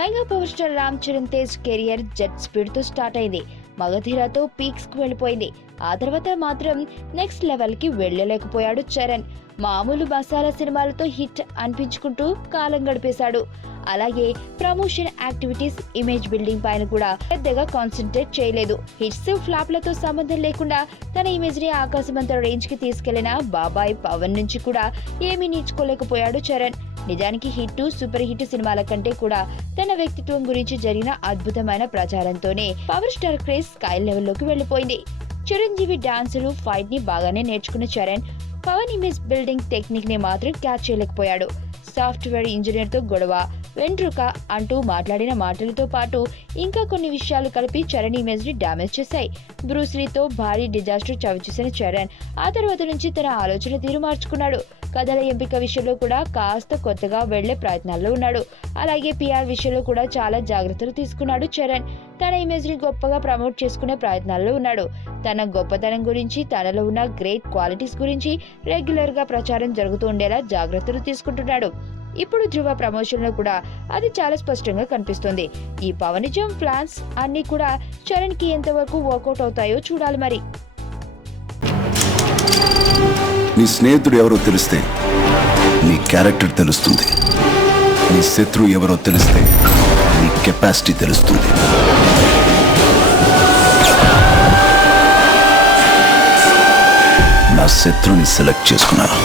Mega power star Ram Charan Tej career jet speed తో start అయింది. మగధీరతో peaks కు వెళ్ళిపోయింది. ఆ తర్వాత మాత్రం నెక్స్ట్ లెవెల్ కి వెళ్ళలేకపోయాడు చరణ్. మామూలు మసాలా సినిమాలతో హిట్ అనిపించుకుంటూ కాలం గడిపేశాడు. అలాగే ప్రమోషన్ యాక్టివిటీస్, ఇమేజ్ బిల్డింగ్ పైన కూడా పెద్దగా కాన్సన్ట్రేట్ చేయలేదు. హిట్స్ ఫ్లాప్లతో సంబంధం లేకుండా తన ఇమేజ్ ని ఆకాశమంత రేంజ్ కి తీసుకెళ్లిన బాబాయ్ పవన్ నుంచి కూడా ఏమీ నేర్చుకోలేకపోయాడు చరణ్. నిజానికి హిట్, సూపర్ హిట్ సినిమాల కంటే కూడా తన వ్యక్తిత్వం గురించి జరిగిన అద్భుతమైన ప్రచారంతోనే పవర్ స్టార్ క్రేజ్ స్కై లెవెల్లోకి వెళ్లిపోయింది. చిరంజీవి డాన్సులు, ఫైట్ ని బాగానే నేర్చుకున్న Charan Pavan image building technique ని మాత్రం క్యాచ్ చేయలేకపోయాడు. సాఫ్ట్వేర్ ఇంజనీర్ తో గొడవ, వెంట్రుక అంటూ మాట్లాడిన మాటలతో పాటు ఇంకా కొన్ని విషయాలు కలిపి చరణ్ ఇమేజ్ ని డ్యామేజ్ చేశాయి. బ్రూస్లీతో భారీ డిజాస్టర్ చవిచూసిన చరణ్ ఆ తర్వాత నుంచి తన ఆలోచన తీరు మార్చుకున్నాడు. కథల ఎంపిక విషయంలో కూడా కాస్త కొత్తగా వెళ్లే ప్రయత్నాల్లో ఉన్నాడు. అలాగే పిఆర్ విషయంలో కూడా చాలా జాగ్రత్తలు తీసుకున్నాడు చరణ్. తన ఇమేజ్ ని గొప్పగా ప్రమోట్ చేసుకునే ప్రయత్నాల్లో ఉన్నాడు. తన గొప్పతనం గురించి, తనలో ఉన్న గ్రేట్ క్వాలిటీస్ గురించి రెగ్యులర్ గా ప్రచారం జరుగుతూ ఉండేలా జాగ్రత్తలు తీసుకుంటున్నాడు. ఇప్పుడు ధృవ ప్రమోషన్ లో కూడా అది చాలా స్పష్టంగా కనిపిస్తుంది. ఈ పవనిజం ప్లాన్స్ అన్ని కూడా చరణ్ కి ఎంతవరకు వర్కౌట్ అవుతాయో చూడాలి మరి. నీ స్నేహితుడు ఎవరో తెలిస్తే నీ క్యారెక్టర్ తెలుస్తుంది. నీ శత్రువు ఎవరో తెలిస్తే నీ కెపాసిటీ తెలుస్తుంది. నా శత్రువుని సెలెక్ట్ చేసుకున్నాను.